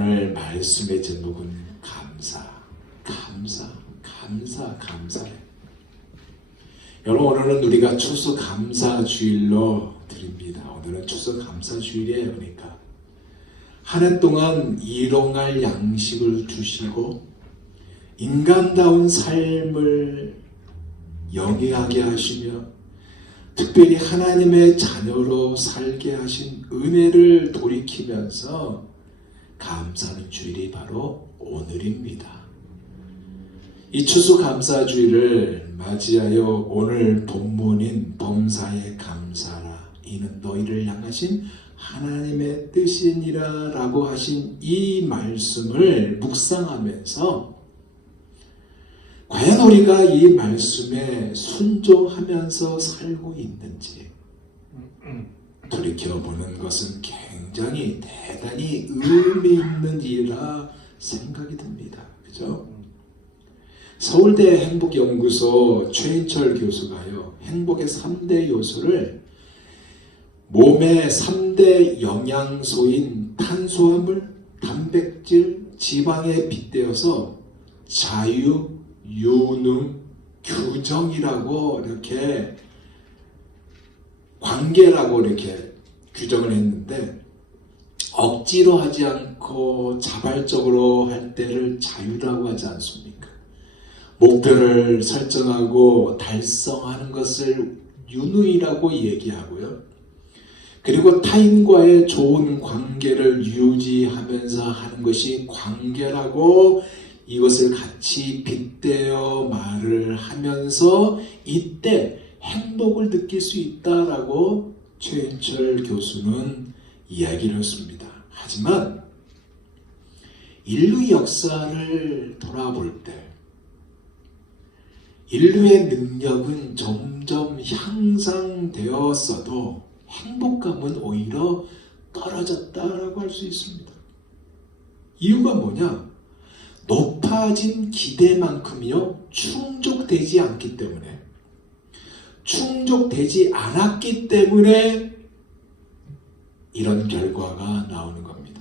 오늘 말씀의 제목은 감사해. 여러분, 오늘은 우리가 추수감사주일로 드립니다. 오늘은 추수감사주일이에요. 그러니까 한 해 동안 일용할 양식을 주시고 인간다운 삶을 영위하게 하시며 특별히 하나님의 자녀로 살게 하신 은혜를 돌이키면서 감사하는 주일이 바로 오늘입니다. 이 추수감사주일을 맞이하여 오늘 본문인 범사에 감사라, 이는 너희를 향하신 하나님의 뜻이니라 라고 하신 이 말씀을 묵상하면서 과연 우리가 이 말씀에 순종하면서 살고 있는지 돌이켜보는 것은 굉장히 대단히 의미 있는 일이라 생각이 듭니다. 그죠? 서울대 행복연구소 최인철 교수가요, 행복의 3대 요소를 몸의 3대 영양소인 탄수화물, 단백질, 지방에 빗대어서 자유, 유능, 규정이라고 이렇게 관계라고 이렇게 규정을 했는데, 억지로 하지 않고 자발적으로 할 때를 자유라고 하지 않습니까? 목표를 설정하고 달성하는 것을 유능이라고 얘기하고요. 그리고 타인과의 좋은 관계를 유지하면서 하는 것이 관계라고 이것을 같이 빗대어 말을 하면서 이때 행복을 느낄 수 있다라고 최인철 교수는 이야기를 했습니다. 하지만 인류 역사를 돌아볼 때 인류의 능력은 점점 향상되었어도 행복감은 오히려 떨어졌다라고 할 수 있습니다. 이유가 뭐냐? 높아진 기대만큼요 충족되지 않기 때문에, 충족되지 않았기 때문에 이런 결과가 나오는 겁니다.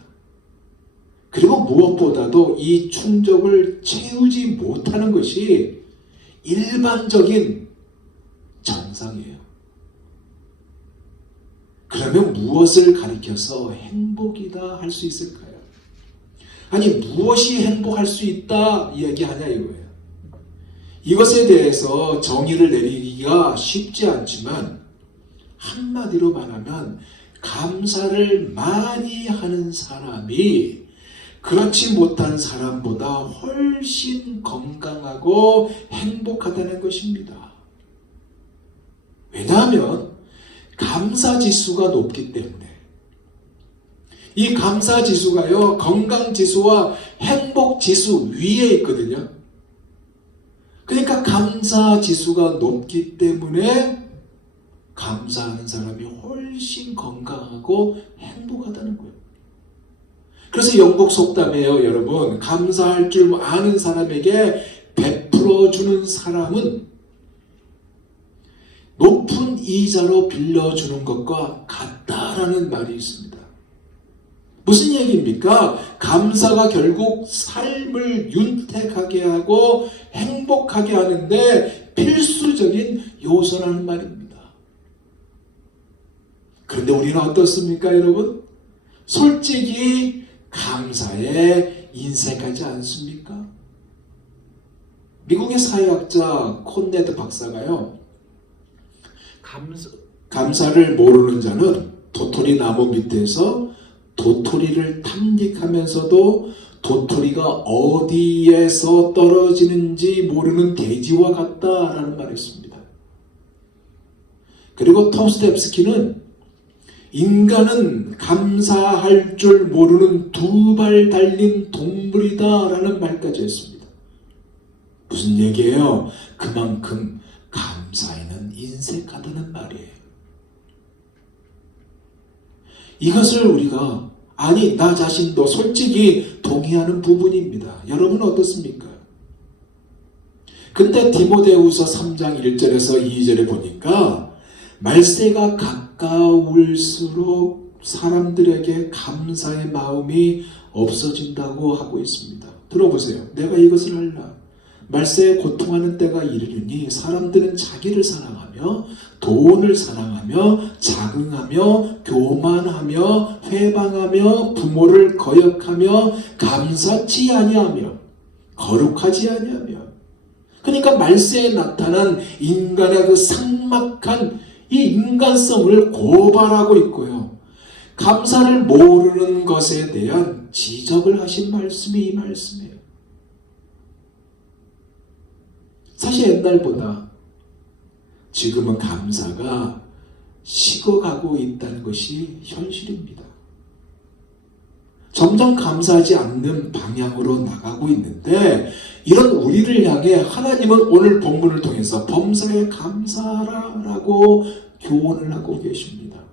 그리고 무엇보다도 이 충족을 채우지 못하는 것이 일반적인 정상이에요. 그러면 무엇을 가리켜서 행복이다 할 수 있을까요? 아니, 무엇이 행복할 수 있다 이야기하냐 이거예요. 이것에 대해서 정의를 내리기가 쉽지 않지만 한마디로 말하면 감사를 많이 하는 사람이 그렇지 못한 사람보다 훨씬 건강하고 행복하다는 것입니다. 왜냐하면 감사지수가 높기 때문에. 이 감사지수가요, 건강지수와 행복지수 위에 있거든요. 그러니까 감사지수가 높기 때문에 감사하는 사람이 훨씬 건강하고 행복하다는 거예요. 그래서 영국 속담이에요, 여러분. 감사할 줄 아는 사람에게 베풀어주는 사람은 높은 이자로 빌려주는 것과 같다라는 말이 있습니다. 무슨 얘기입니까? 감사가 결국 삶을 윤택하게 하고 행복하게 하는데 필수적인 요소라는 말입니다. 그런데 우리는 어떻습니까, 여러분? 솔직히 감사에 인색하지 않습니까? 미국의 사회학자 콘네드 박사가요, 감사를 모르는 자는 도토리 나무 밑에서 도토리를 탐닉하면서도 도토리가 어디에서 떨어지는지 모르는 돼지와 같다라는 말을 했습니다. 그리고 토스텝스키는 인간은 감사할 줄 모르는 두 발 달린 동물이다라는 말까지 했습니다. 무슨 얘기예요? 그만큼 감사에는 인색하다는 말이에요. 이것을 우리가, 아니, 나 자신도 솔직히 동의하는 부분입니다. 여러분은 어떻습니까? 근데 디모데후서 3장 1절에서 2절에 보니까 말세가 가까울수록 사람들에게 감사의 마음이 없어진다고 하고 있습니다. 들어보세요. 내가 이것을 알라. 말세에 고통하는 때가 이르리니 사람들은 자기를 사랑하며 돈을 사랑하며 자긍하며 교만하며 회방하며 부모를 거역하며 감사치 아니하며 거룩하지 아니하며. 그러니까 말세에 나타난 인간의 그 삭막한 이 인간성을 고발하고 있고요. 감사를 모르는 것에 대한 지적을 하신 말씀이 이 말씀이에요. 사실 옛날보다 지금은 감사가 식어가고 있다는 것이 현실입니다. 점점 감사하지 않는 방향으로 나가고 있는데, 이런 우리를 향해 하나님은 오늘 본문을 통해서 범사에 감사하라라고 교훈을 하고 계십니다.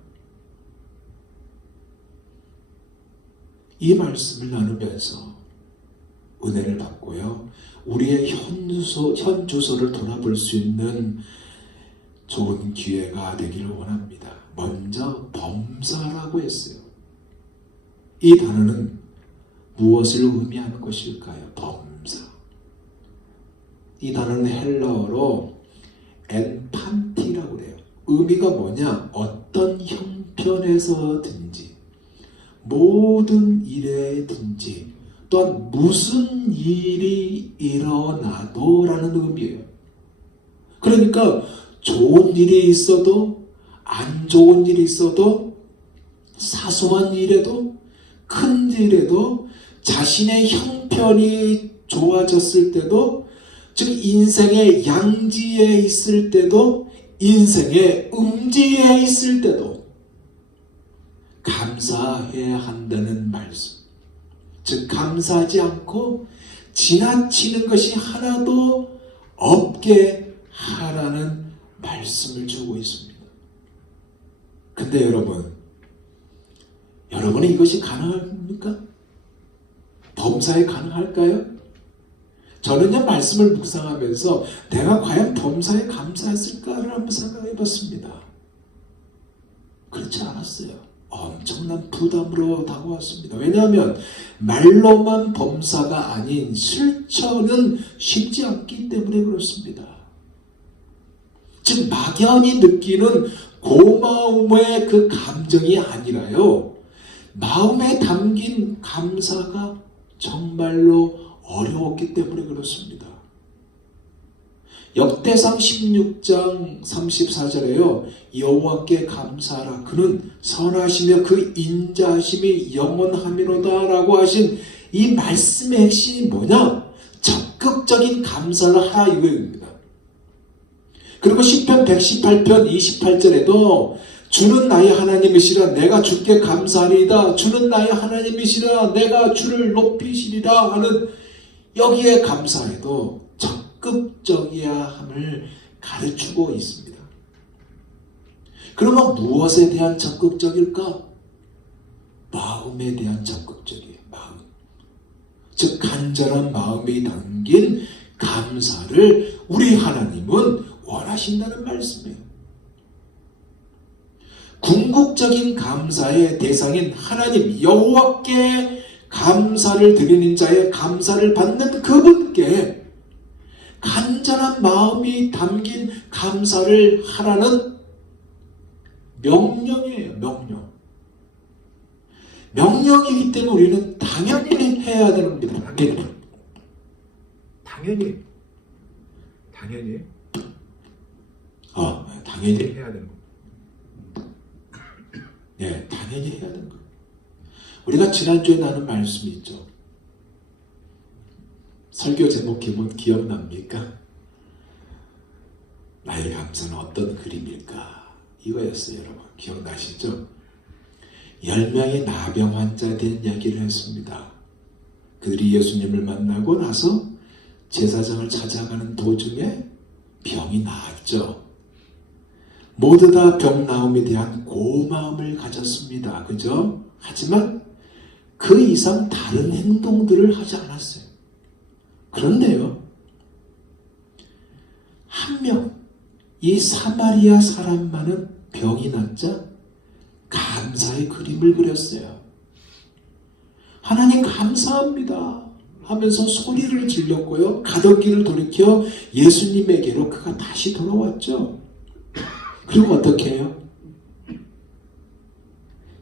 이 말씀을 나누면서 은혜를 받고요, 우리의 현주소를 돌아볼 수 있는 좋은 기회가 되기를 원합니다. 먼저 범사라고 했어요. 이 단어는 무엇을 의미하는 것일까요? 범사. 이 단어는 헬라어로 엔판티라고 해요. 의미가 뭐냐? 어떤 형편에서든지, 모든 일에든지, 또한 무슨 일이 일어나도 라는 의미예요. 그러니까 좋은 일이 있어도 안 좋은 일이 있어도 사소한 일에도 큰 일에도 자신의 형편이 좋아졌을 때도, 즉 인생의 양지에 있을 때도 인생의 음지에 있을 때도 감사해야 한다는 말씀. 즉 감사하지 않고 지나치는 것이 하나도 없게 하라는 말씀을 주고 있습니다. 근데 여러분은 이것이 가능합니까? 범사에 가능할까요? 저는요, 말씀을 묵상하면서 내가 과연 범사에 감사했을까를 한번 생각해 봤습니다. 그렇지 않았어요. 엄청난 부담으로 다가왔습니다. 왜냐하면 말로만 범사가 아닌 실천은 쉽지 않기 때문에 그렇습니다. 즉 막연히 느끼는 고마움의 그 감정이 아니라요, 마음에 담긴 감사가 정말로 어려웠기 때문에 그렇습니다. 역대상 16장 34절에요. 여호와께 감사하라. 그는 선하시며 그 인자하심이 영원하미로다 라고 하신 이 말씀의 핵심이 뭐냐? 적극적인 감사를 하라 이거입니다. 그리고 시편 118편 28절에도 주는 나의 하나님이시라 내가 주께 감사하리이다. 주는 나의 하나님이시라 내가 주를 높이시리라 하는 여기에 감사해도 적극적이야 함을 가르치고 있습니다. 그러면 무엇에 대한 적극적일까? 마음에 대한 적극적이에요. 마음. 즉 간절한 마음이 담긴 감사를 우리 하나님은 원하신다는 말씀이에요. 궁극적인 감사의 대상인 하나님 여호와께 감사를 드리는 자의 감사를 받는 그분께 간절한 마음이 담긴 감사를 하라는 명령이에요. 명령이기 때문에 우리는 당연히 해야 되는 겁니다. 당연히 해야 되는 겁니다. 네, 당연히 해야 되는 겁니다. 우리가 지난주에 나눈 말씀이 있죠. 설교 제목 기억납니까? 나의 감사는 어떤 그림일까? 이거였어요, 여러분. 기억나시죠? 10명의 나병 환자에 대한 이야기를 했습니다. 그들이 예수님을 만나고 나서 제사장을 찾아가는 도중에 병이 나았죠. 모두 다 병 나음에 대한 고마움을 가졌습니다. 그죠? 하지만 그 이상 다른 행동들을 하지 않았어요. 그런데요, 한 명, 이 사마리아 사람만은 병이 났자 감사의 그림을 그렸어요. 하나님 감사합니다 하면서 소리를 질렀고요. 가던 길을 돌이켜 예수님에게로 그가 다시 돌아왔죠. 그리고 어떻게 해요?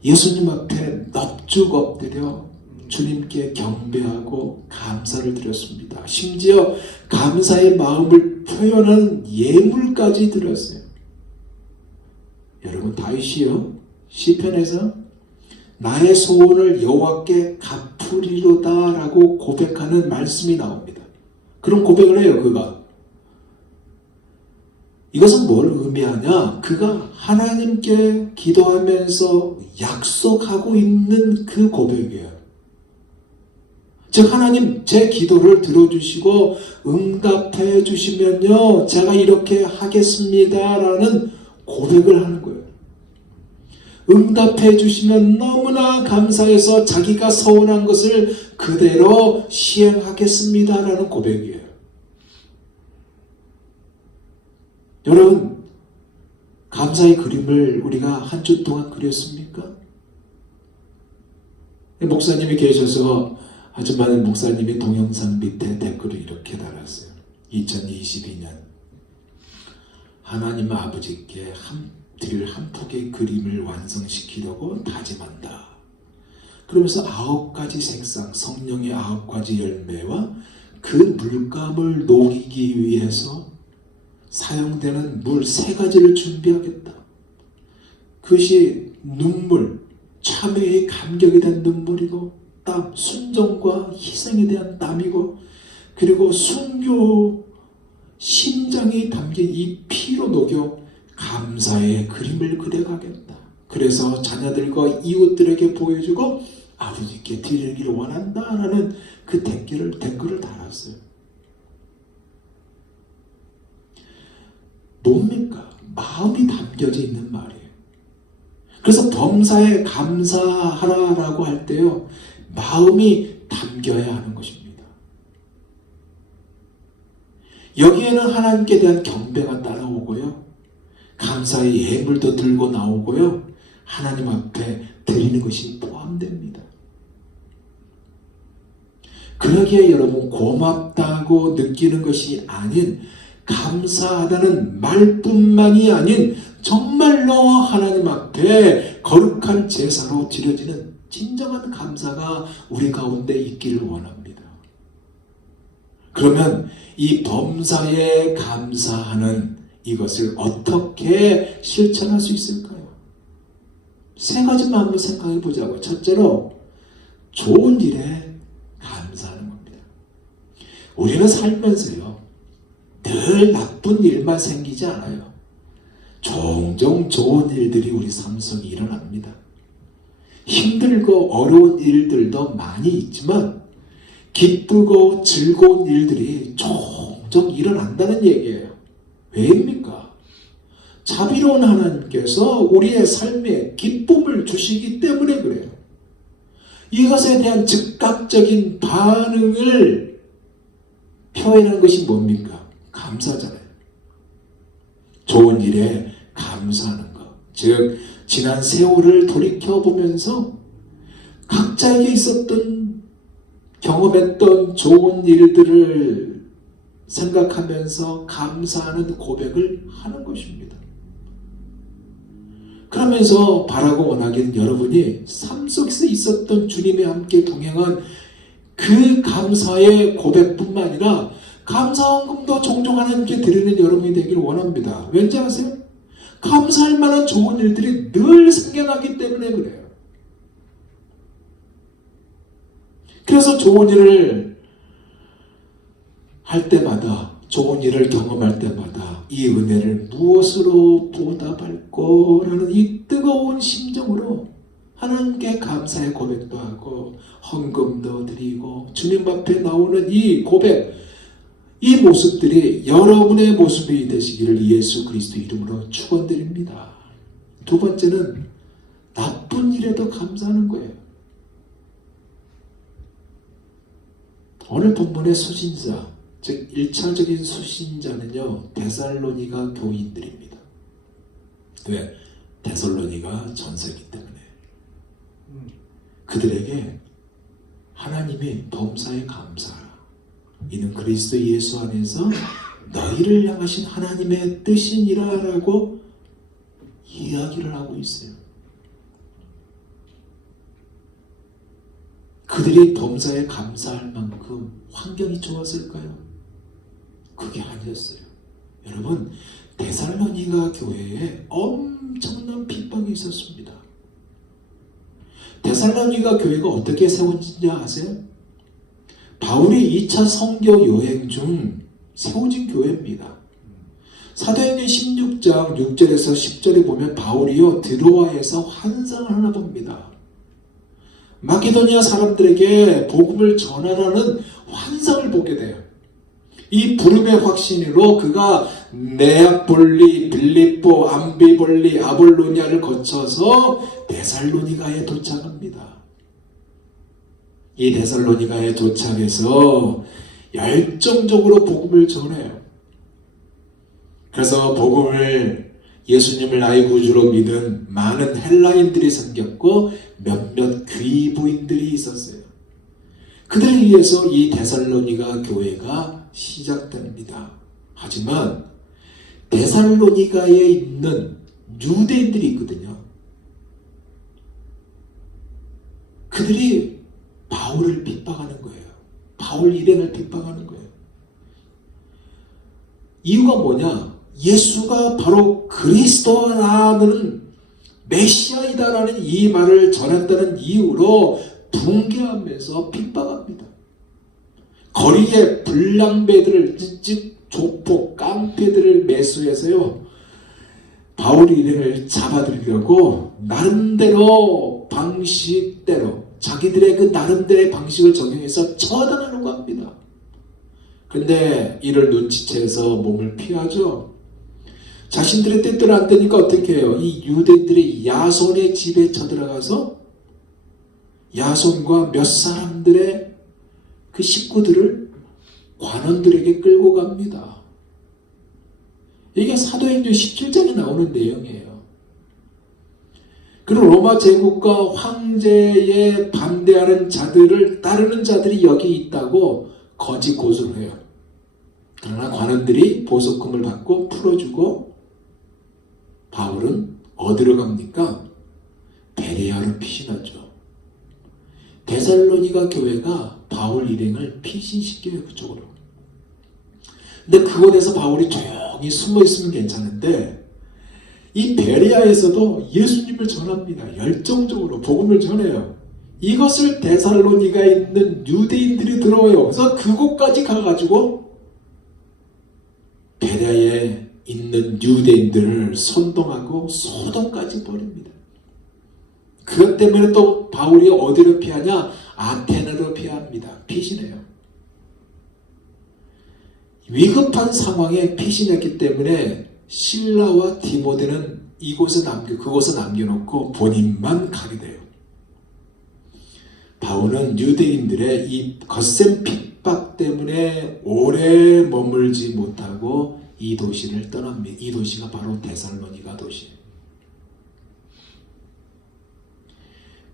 예수님 앞에 넙죽 엎드려 주님께 경배하고 감사를 드렸습니다. 심지어 감사의 마음을 표현하는 예물까지 드렸어요. 여러분, 다윗이요 시편에서 나의 소원을 여호와께 갚으리로다 라고 고백하는 말씀이 나옵니다. 그런 고백을 해요. 그가 이것은 뭘 의미하냐? 그가 하나님께 기도하면서 약속하고 있는 그 고백이에요. 즉 하나님 제 기도를 들어주시고 응답해 주시면요 제가 이렇게 하겠습니다 라는 고백을 하는 거예요. 응답해 주시면 너무나 감사해서 자기가 서운한 것을 그대로 시행하겠습니다 라는 고백이에요. 여러분, 감사의 그림을 우리가 한 주 동안 그렸습니까? 목사님이 계셔서 아주 많은 목사님이 동영상 밑에 댓글을 이렇게 달았어요. 2022년 하나님 아버지께 드릴 한 폭의 그림을 완성시키려고 다짐한다. 그러면서 9가지 색상, 성령의 9가지 열매와 그 물감을 녹이기 위해서 사용되는 물 3가지를 준비하겠다. 그것이 눈물, 참회의 감격에 대한 눈물이고 땀, 순종과 희생에 대한 땀이고 그리고 순교 심장이 담긴 이 피로 녹여 감사의 그림을 그려가겠다. 그래서 자녀들과 이웃들에게 보여주고 아버지께 드리기를 원한다라는 그 댓글을 달았어요. 뭡니까? 마음이 담겨져 있는 말이에요. 그래서 범사에 감사하라라고 할 때요 마음이 담겨야 하는 것입니다. 여기에는 하나님께 대한 경배가 따라오고요 감사의 예물도 들고 나오고요 하나님 앞에 드리는 것이 포함됩니다. 그러기에 여러분 고맙다고 느끼는 것이 아닌 감사하다는 말뿐만이 아닌 정말로 하나님 앞에 거룩한 제사로 드려지는 진정한 감사가 우리 가운데 있기를 원합니다. 그러면 이 범사에 감사하는 이것을 어떻게 실천할 수 있을까요? 3가지만 한번 생각해 보자고요. 첫째로 좋은 일에 감사하는 겁니다. 우리는 살면서요 늘 나쁜 일만 생기지 않아요. 종종 좋은 일들이 우리 삶 속에 일어납니다. 힘들고 어려운 일들도 많이 있지만 기쁘고 즐거운 일들이 종종 일어난다는 얘기예요. 왜입니까? 자비로운 하나님께서 우리의 삶에 기쁨을 주시기 때문에 그래요. 이것에 대한 즉각적인 반응을 표현한 것이 뭡니까? 감사잖아요. 좋은 일에 감사하는 것. 즉 지난 세월을 돌이켜보면서 각자에게 있었던 경험했던 좋은 일들을 생각하면서 감사하는 고백을 하는 것입니다. 그러면서 바라고 원하기는 여러분이 삶 속에서 있었던 주님이 함께 동행한 그 감사의 고백뿐만 아니라 감사헌금도 종종 하나님께 드리는 여러분이 되기를 원합니다. 왠지 아세요? 감사할 만한 좋은 일들이 늘 생겨나기 때문에 그래요. 그래서 좋은 일을 할 때마다 좋은 일을 경험할 때마다 이 은혜를 무엇으로 보답할까 라는 이 뜨거운 심정으로 하나님께 감사의 고백도 하고 헌금도 드리고 주님 앞에 나오는 이 고백, 이 모습들이 여러분의 모습이 되시기를 예수 그리스도 이름으로 축원드립니다. 두 번째는 나쁜 일에도 감사하는 거예요. 오늘 본문의 수신자, 즉 1차적인 수신자는요 데살로니가 교인들입니다. 왜? 데살로니가 전세기 때문에 그들에게 하나님이 범사에 감사하라. 이는 그리스도 예수 안에서 너희를 향하신 하나님의 뜻이니라 라고 이야기를 하고 있어요. 그들이 범사에 감사할 만큼 환경이 좋았을까요? 그게 아니었어요. 여러분, 데살로니가 교회에 엄청난 핍박이 있었습니다. 데살로니가 교회가 어떻게 세워진지 아세요? 바울이 2차 선교 여행 중 세워진 교회입니다. 사도행전 16장 6절에서 10절에 보면 바울이요 드로아에서 환상을 하나 봅니다. 마케도니아 사람들에게 복음을 전하라는 환상을 보게 돼요. 이 부름의 확신으로 그가 네아폴리, 빌립보, 암비볼리, 아볼로니아를 거쳐서 데살로니가에 도착합니다. 이 데살로니가에 도착해서 열정적으로 복음을 전해요. 그래서 복음을 예수님을 나의 구주로 믿은 많은 헬라인들이 생겼고 몇몇 귀부인들이 있었어요. 그들을 위해서 이 데살로니가 교회가 시작됩니다. 하지만 데살로니가에 있는 유대인들이 있거든요. 그들이 바울을 핍박하는 거예요. 바울 일행을 핍박하는 거예요. 이유가 뭐냐? 예수가 바로 그리스도라는 메시아이다라는 이 말을 전했다는 이유로 붕괴하면서 핍박합니다. 거리에 불량배들을, 즉 조폭, 깡패들을 매수해서요 바울 일행을 잡아들이려고 나름대로 방식대로 자기들의 그 나름대로의 방식을 적용해서 처단하려고 합니다. 그런데 이를 눈치채서 몸을 피하죠. 자신들의 뜻대로 안 되니까 어떻게 해요? 이 유대인들이 야손의 집에 쳐들어가서 야손과 몇 사람들의 그 식구들을 관원들에게 끌고 갑니다. 이게 사도행전 17장에 나오는 내용이에요. 그리고 로마 제국과 황제에 반대하는 자들을 따르는 자들이 여기 있다고 거짓 고소를 해요. 그러나 관원들이 보석금을 받고 풀어주고 바울은 어디로 갑니까? 베레아로 피신하죠. 데살로니가 교회가 바울 일행을 피신시켜요. 그쪽으로. 근데 그곳에서 바울이 조용히 숨어 있으면 괜찮은데 이 베레아에서도 예수님을 전합니다. 열정적으로 복음을 전해요. 이것을 데살로니가에 있는 유대인들이 들어와요. 그래서 그곳까지 가가지고 베레아에 있는 유대인들을 선동하고 소동까지 벌입니다. 그것 때문에 또 바울이 어디로 피하냐? 아테네로 피합니다. 피신해요. 위급한 상황에 피신했기 때문에 실라와 디모데는 그곳에 남겨놓고 본인만 가게 돼요. 바울은 유대인들의 이 거센 핍박 때문에 오래 머물지 못하고 이 도시를 떠납니다. 이 도시가 바로 데살로니가 도시예요.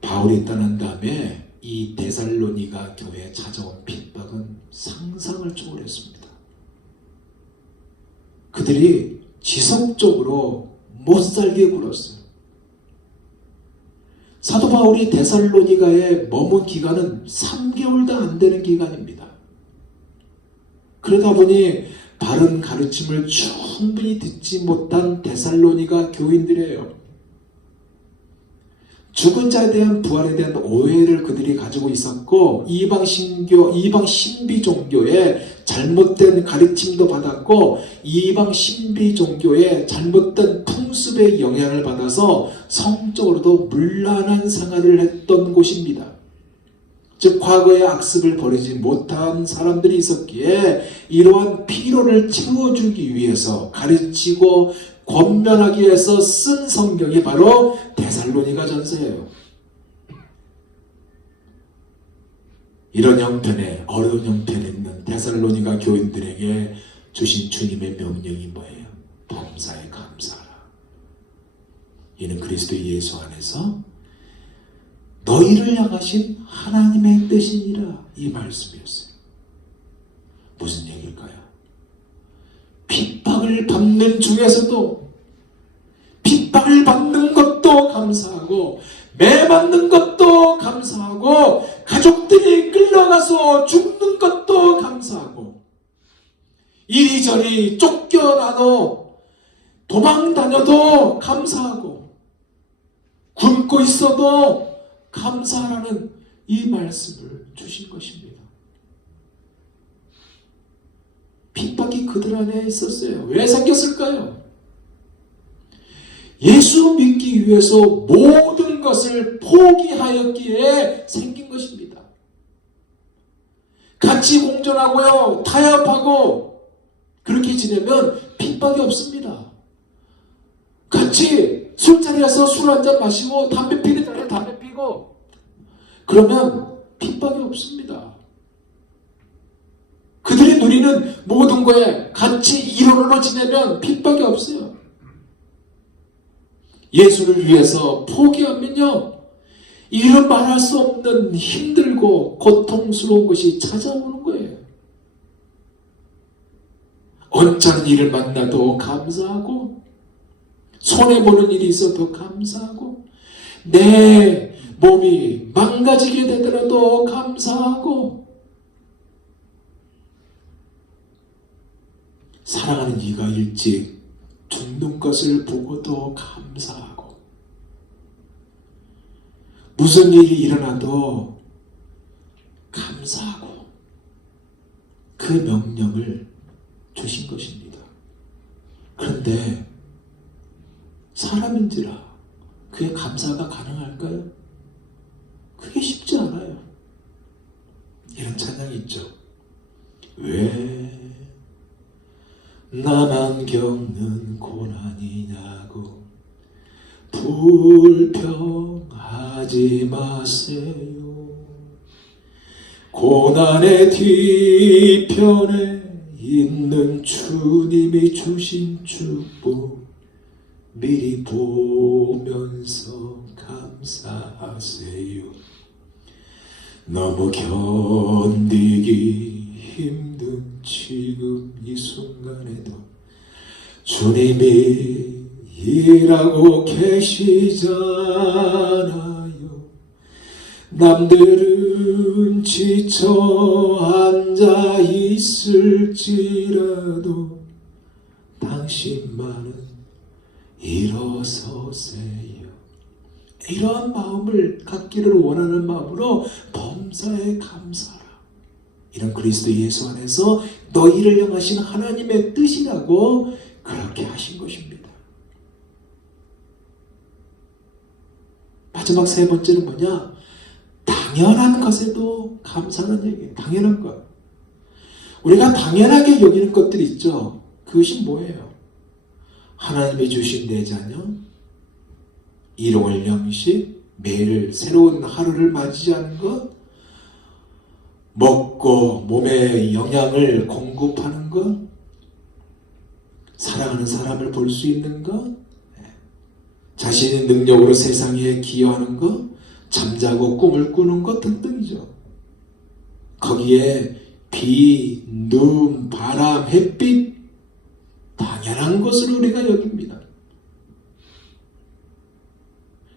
바울이 떠난 다음에 이 데살로니가 교회에 찾아온 핍박은 상상을 초월했습니다. 그들이 지속적으로 못살게 굴었어요. 사도 바울이 데살로니가에 머문 기간은 3개월도 안 되는 기간입니다. 그러다 보니 바른 가르침을 충분히 듣지 못한 데살로니가 교인들이에요. 죽은 자에 대한 부활에 대한 오해를 그들이 가지고 있었고 이방 신비 종교의 잘못된 가르침도 받았고 이방 신비 종교의 잘못된 풍습의 영향을 받아서 성적으로도 문란한 생활을 했던 곳입니다. 즉 과거의 악습을 버리지 못한 사람들이 있었기에 이러한 피로를 채워주기 위해서 가르치고 권면하기 위해서 쓴 성경이 바로 데살로니가 전서예요. 이런 형편에 어려운 형편에 있는 데살로니가 교인들에게 주신 주님의 명령이 뭐예요? 범사에 감사하라. 이는 그리스도 예수 안에서 너희를 향하신 하나님의 뜻이니라. 이 말씀이었어요. 무슨 얘기일까요? 핍박을 받는 중에서도 핍박을 받는 것도 감사하고 매 맞는 것도 감사하고 가족들이 끌려가서 죽는 것도 감사하고 이리저리 쫓겨나도 도망 다녀도 감사하고 굶고 있어도 감사하라는 이 말씀을 주신 것입니다. 핍박이 그들 안에 있었어요. 왜 생겼을까요? 예수 믿기 위해서 모든 것을 포기하였기에 생긴 것입니다. 같이 공존하고요, 타협하고 그렇게 지내면 핍박이 없습니다. 같이 술자리에서 술 한잔 마시고 담배 피는 날에 담배 피고 그러면 핍박이 없습니다. 그들이 누리는 모든 거에 같이 일원으로 지내면 핍박이 없어요. 예수를 위해서 포기하면요, 이런 말할 수 없는 힘들고 고통스러운 것이 찾아오는 거예요. 언짢은 일을 만나도 감사하고 손해보는 일이 있어도 감사하고 내 몸이 망가지게 되더라도 감사하고 사랑하는 이가 일찍 죽는 것을 보고도 감사하고 무슨 일이 일어나도 감사하고 그 명령을 주신 것입니다. 그런데 사람인지라 그의 감사가 가능할까요? 그게 쉽지 않아요. 이런 찬양이 있죠. 왜 나만 겪는 고난이냐고 불평하지 마세요. 고난의 뒤편에 있는 주님이 주신 축복 미리 보면서 감사하세요. 너무 견디기 힘든 지금 이 순간에도 주님이 일하고 계시잖아요. 남들은 지쳐 앉아 있을지라도 당신만은 일어서세요. 이러한 마음을 갖기를 원하는 마음으로 범사에 감사하라. 이런 그리스도 예수 안에서 너희를 향하신 하나님의 뜻이라고 그렇게 하신 것입니다. 마지막 세 번째는 뭐냐? 당연한 것에도 감사하는 얘기예요. 당연한 것. 우리가 당연하게 여기는 것들이 있죠. 그것이 뭐예요? 하나님이 주신 내 자녀, 일용할 양식, 매일 새로운 하루를 맞이하는 것, 먹고 몸에 영양을 공급하는 것, 사랑하는 사람을 볼 수 있는 것, 자신의 능력으로 세상에 기여하는 것, 잠자고 꿈을 꾸는 것 등등이죠. 거기에 비, 눈, 바람, 햇빛 당연한 것으로 우리가 여깁니다.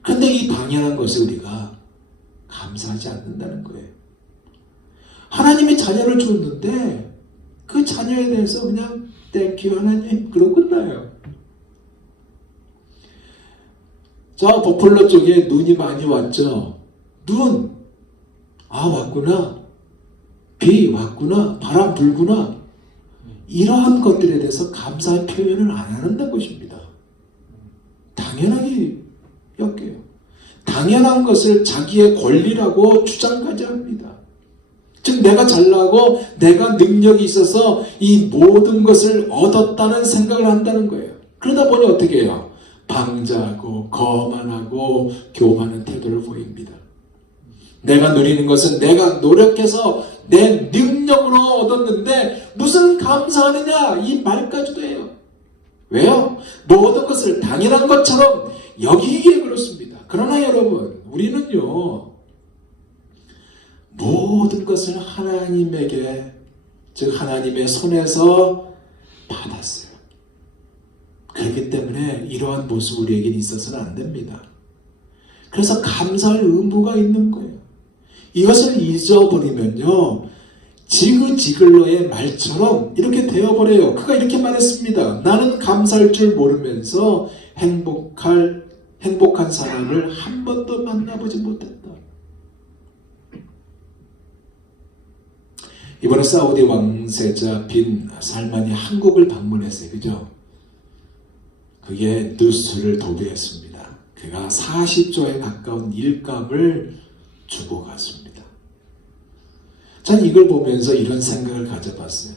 그런데 이 당연한 것에 우리가 감사하지 않는다는 거예요. 하나님이 자녀를 줬는데 그 자녀에 대해서 그냥 땡큐 하나님 그러고 끝나요. 저 버펄러 쪽에 눈이 많이 왔죠. 눈, 아 왔구나. 비 왔구나. 바람 불구나. 이러한 것들에 대해서 감사의 표현을 안 한다는 것입니다. 당연하게 여겨요. 당연한 것을 자기의 권리라고 주장까지 합니다. 즉 내가 잘나고 내가 능력이 있어서 이 모든 것을 얻었다는 생각을 한다는 거예요. 그러다 보니 어떻게 해요? 방자하고 거만하고 교만한 태도를 보입니다. 내가 누리는 것은 내가 노력해서 내 능력으로 얻었는데 무슨 감사하느냐 이 말까지도 해요. 왜요? 모든 것을 당연한 것처럼 여기기에 그렇습니다. 그러나 여러분 우리는요 모든 것을 하나님에게, 즉 하나님의 손에서 받았어요. 그렇기 때문에 이러한 모습 우리에게 있어서는 안 됩니다. 그래서 감사할 의무가 있는 거예요. 이것을 잊어버리면요, 지그지글러의 말처럼 이렇게 되어버려요. 그가 이렇게 말했습니다. 나는 감사할 줄 모르면서 행복한 사람을 한 번도 만나보지 못했다. 이번에 사우디 왕세자 빈 살만이 한국을 방문했어요. 그죠? 그게 뉴스를 도배했습니다. 그가 40조에 가까운 일감을 주고 갔습니다. 전 이걸 보면서 이런 생각을 가져봤어요.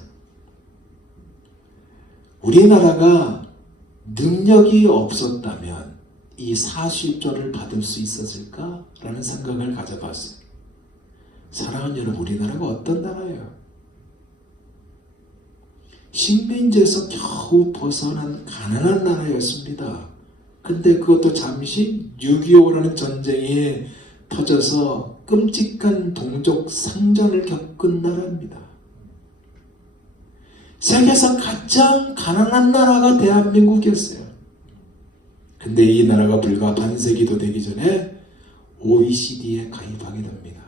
우리나라가 능력이 없었다면 이 40조를 받을 수 있었을까? 라는 생각을 가져봤어요. 사랑하는 여러분, 우리나라가 어떤 나라예요? 식민지에서 겨우 벗어난 가난한 나라였습니다. 근데 그것도 잠시 6.25라는 전쟁이 터져서 끔찍한 동족 상전을 겪은 나라입니다. 세계에서 가장 가난한 나라가 대한민국이었어요. 근데 이 나라가 불과 반세기도 되기 전에 OECD에 가입하게 됩니다.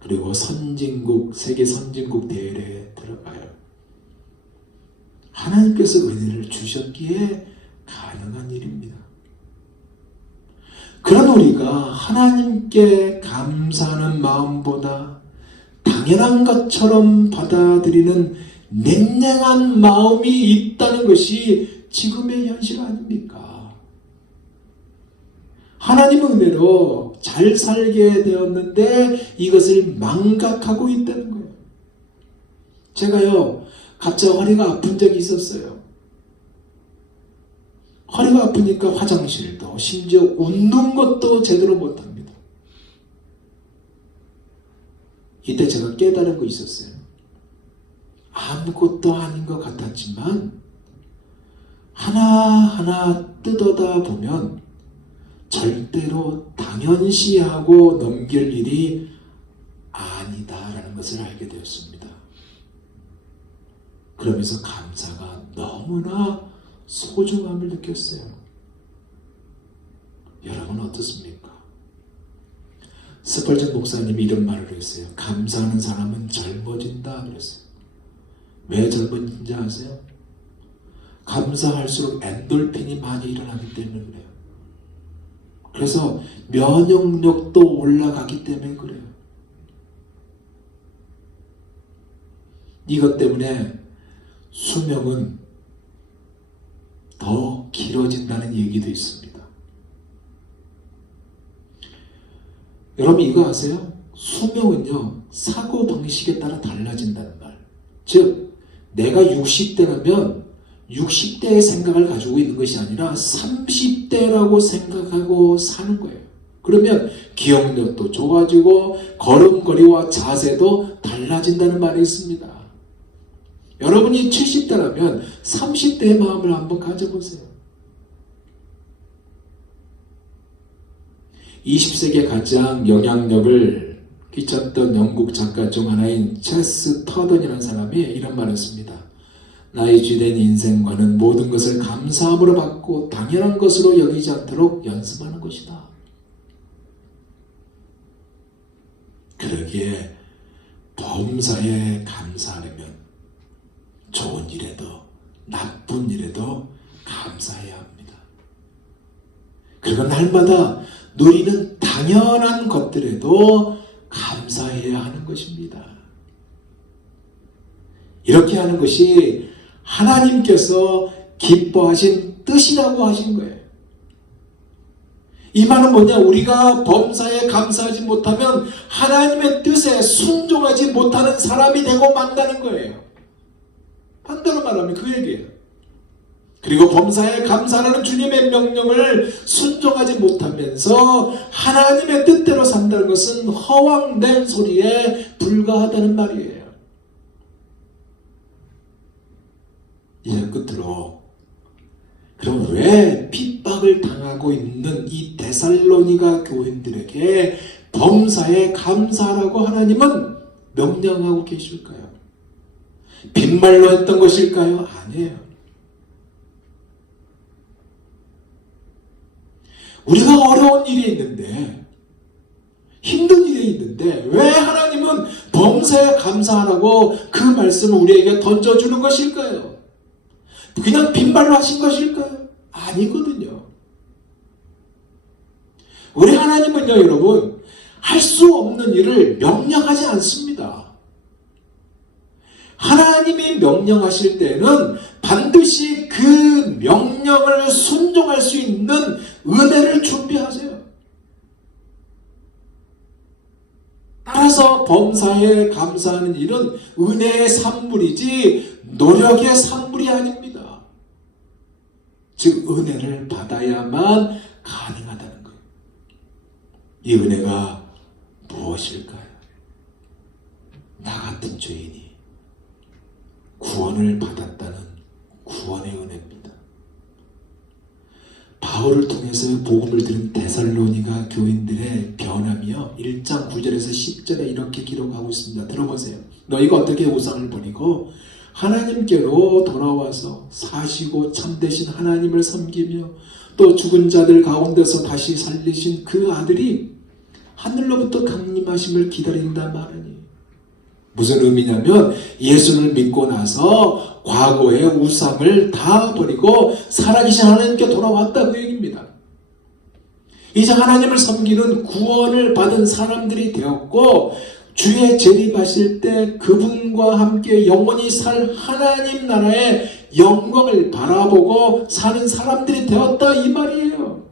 그리고 세계 선진국 대회에 들어가요. 하나님께서 은혜를 주셨기에 가능한 일입니다. 그런 우리가 하나님께 감사하는 마음보다 당연한 것처럼 받아들이는 냉랭한 마음이 있다는 것이 지금의 현실 아닙니까? 하나님의 은혜로 잘 살게 되었는데 이것을 망각하고 있다는 거예요. 제가요, 갑자기 허리가 아픈 적이 있었어요. 허리가 아프니까 화장실도, 심지어 웃는 것도 제대로 못합니다. 이때 제가 깨달은 거 있었어요. 아무것도 아닌 것 같았지만 하나하나 뜯어다 보면 절대로 당연시하고 넘길 일이 아니다라는 것을 알게 되었습니다. 그러면서 감사가 너무나 소중함을 느꼈어요. 여러분 어떻습니까? 스펄전 목사님이 이런 말을 했어요. 감사하는 사람은 젊어진다 그랬어요. 왜 젊어진지 아세요? 감사할수록 엔돌핀이 많이 일어나기 때문에 그래요. 그래서 면역력도 올라가기 때문에 그래요. 이것 때문에 수명은 더 길어진다는 얘기도 있습니다. 여러분 이거 아세요? 수명은요, 사고방식에 따라 달라진다는 말. 즉, 내가 60대라면 60대의 생각을 가지고 있는 것이 아니라 30대라고 생각하고 사는 거예요. 그러면 기억력도 좋아지고 걸음걸이와 자세도 달라진다는 말이 있습니다. 여러분이 70대라면 30대의 마음을 한번 가져보세요. 20세기에 가장 영향력을 끼쳤던 영국 작가 중 하나인 체스 터던이라는 사람이 이런 말을 했습니다. 나의 주된 인생과는 모든 것을 감사함으로 받고 당연한 것으로 여기지 않도록 연습하는 것이다. 그러기에 범사에 감사하려면 좋은 일에도 나쁜 일에도 감사해야 합니다. 그리고 날마다 누리는 당연한 것들에도 감사해야 하는 것입니다. 이렇게 하는 것이 하나님께서 기뻐하신 뜻이라고 하신 거예요. 이 말은 뭐냐? 우리가 범사에 감사하지 못하면 하나님의 뜻에 순종하지 못하는 사람이 되고 만다는 거예요. 반대로 말하면 그 얘기예요. 그리고 범사에 감사라는 주님의 명령을 순종하지 못하면서 하나님의 뜻대로 산다는 것은 허황된 소리에 불과하다는 말이에요. 이제 끝으로, 그럼 왜 핍박을 당하고 있는 이 데살로니가 교인들에게 범사에 감사하라고 하나님은 명령하고 계실까요? 빈말로 했던 것일까요? 아니에요. 우리가 어려운 일이 있는데, 힘든 일이 있는데 왜 하나님은 범사에 감사하라고 그 말씀을 우리에게 던져주는 것일까요? 그냥 빈말로 하신 것일까요? 아니거든요. 우리 하나님은요, 여러분, 할 수 없는 일을 명령하지 않습니다. 하나님이 명령하실 때는 반드시 그 명령을 순종할 수 있는 은혜를 준비하세요. 따라서 범사에 감사하는 일은 은혜의 산물이지 노력의 산물이 아닙니다. 즉 은혜를 받아야만 가능하다는 거예요. 이 은혜가 무엇일까요? 나 같은 죄인이 구원을 받았다는 구원의 은혜입니다. 바울을 통해서 복음을 들은 데살로니가 교인들의 변함이요, 1장 9절에서 10절에 이렇게 기록하고 있습니다. 들어보세요. 너희가 어떻게 우상을 버리고 하나님께로 돌아와서 사시고 참되신 하나님을 섬기며 또 죽은 자들 가운데서 다시 살리신 그 아들이 하늘로부터 강림하심을 기다린다 말하니, 무슨 의미냐면 예수를 믿고 나서 과거의 우상을 다 버리고 살아계신 하나님께 돌아왔다, 그 얘기입니다. 이제 하나님을 섬기는 구원을 받은 사람들이 되었고, 주의 재림하실 때 그분과 함께 영원히 살 하나님 나라의 영광을 바라보고 사는 사람들이 되었다, 이 말이에요.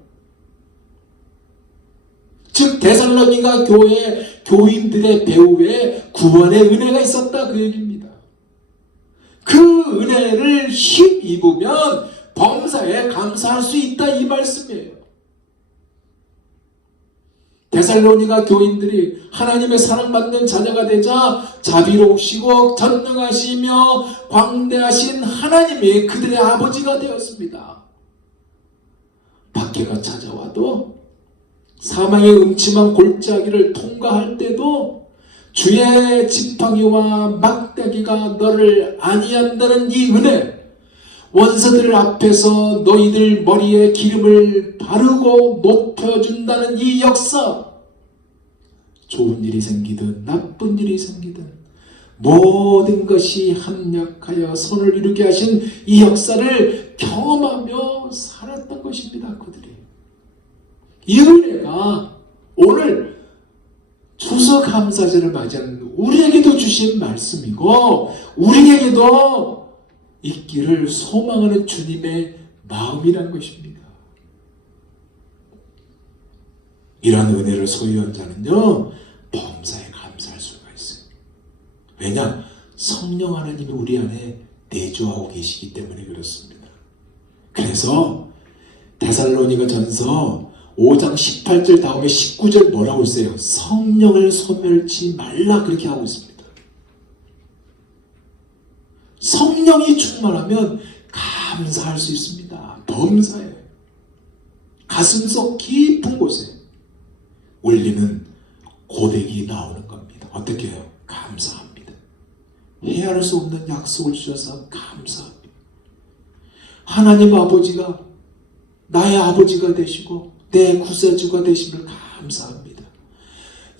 즉 데살로니가 교회 교인들의 배후에 구원의 은혜가 있었다, 그 얘기입니다. 그 은혜를 힘입으면 범사에 감사할 수 있다, 이 말씀이에요. 데살로니가 교인들이 하나님의 사랑받는 자녀가 되자 자비로우시고 전능하시며 광대하신 하나님이 그들의 아버지가 되었습니다. 박해가 찾아와도, 사망의 음침한 골짜기를 통과할 때도 주의 지팡이와 막대기가 너를 안위한다는 이 은혜, 원수들 앞에서 너희들 머리에 기름을 바르고 높여준다는 이 역사, 좋은 일이 생기든 나쁜 일이 생기든 모든 것이 합력하여 선을 이루게 하신 이 역사를 경험하며 살았던 것입니다, 그들이. 이 은혜가 오늘 추수감사절을 맞이하는 우리에게도 주신 말씀이고, 우리에게도 있기를 소망하는 주님의 마음이란 것입니다. 이러한 은혜를 소유한 자는요, 범사에 감사할 수가 있어요. 왜냐? 성령 하나님이 우리 안에 내주하고 계시기 때문에 그렇습니다. 그래서 데살로니가 전서 5장 18절 다음에 19절 뭐라고 했어요? 성령을 소멸치 말라, 그렇게 하고 있습니다. 성령이 충만하면 감사할 수 있습니다. 범사에, 가슴속 깊은 곳에 울리는 고백이 나오는 겁니다. 어떻게 해요? 감사합니다. 헤아릴 수 없는 약속을 주셔서 감사합니다. 하나님 아버지가 나의 아버지가 되시고 내 구세주가 되심을 감사합니다.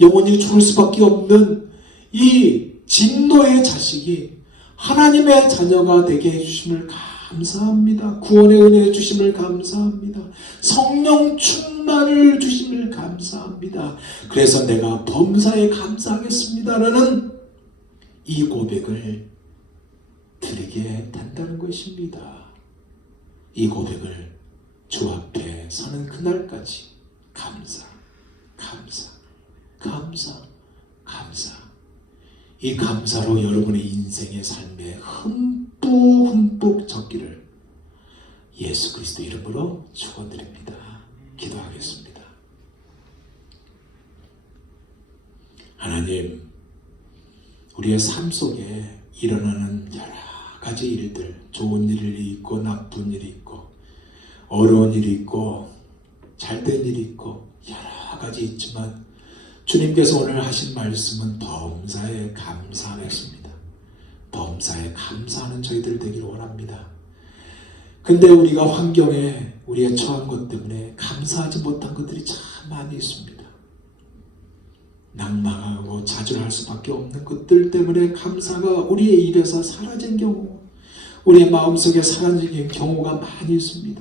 영원히 죽을 수밖에 없는 이 진노의 자식이 하나님의 자녀가 되게 해주심을 감사합니다. 구원의 은혜 주심을 감사합니다. 성령 충만을 주심을 감사합니다. 그래서 내가 범사에 감사하겠습니다라는 이 고백을 드리게 된다는 것입니다. 이 고백을 주 앞에 서는 그날까지 감사, 감사, 감사, 감사. 이 감사로 여러분의 인생의 삶에 흠뻑 적기를 예수 그리스도 이름으로 축원드립니다. 기도하겠습니다. 하나님, 우리의 삶 속에 일어나는 여러 가지 일들, 좋은 일이 있고 나쁜 일이 있고 어려운 일이 있고 잘된 일이 있고 여러 가지 있지만 주님께서 오늘 하신 말씀은 범사에 감사하였습니다. 범사에 감사하는 저희들 되기를 원합니다. 근데 우리가 환경에 우리의 처한 것 때문에 감사하지 못한 것들이 참 많이 있습니다. 낭망하고 좌절할 수밖에 없는 것들 때문에 감사가 우리의 입에서 사라진 경우, 우리의 마음속에 사라진 경우가 많이 있습니다.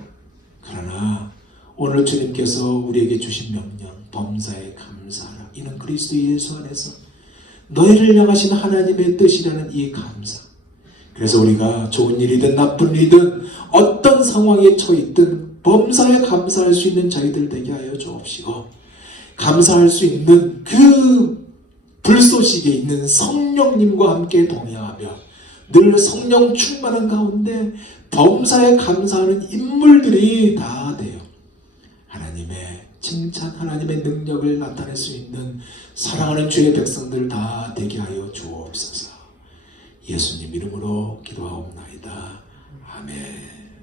그러나 오늘 주님께서 우리에게 주신 명령, 범사에 감사하라. 이는 그리스도 예수 안에서 너희를 향하신 하나님의 뜻이라는 이 감사. 그래서 우리가 좋은 일이든 나쁜 일이든 어떤 상황에 처했든 범사에 감사할 수 있는 저희들 되게 하여 주옵시고, 감사할 수 있는 그 불쏘시기에 있는 성령님과 함께 동행하며 늘 성령 충만한 가운데 범사에 감사하는 인물들이 다 되어 하나님의 칭찬, 하나님의 능력을 나타낼 수 있는 사랑하는 주의 백성들 다 되게 하여 주옵소서. 예수님 이름으로 기도하옵나이다. 아멘.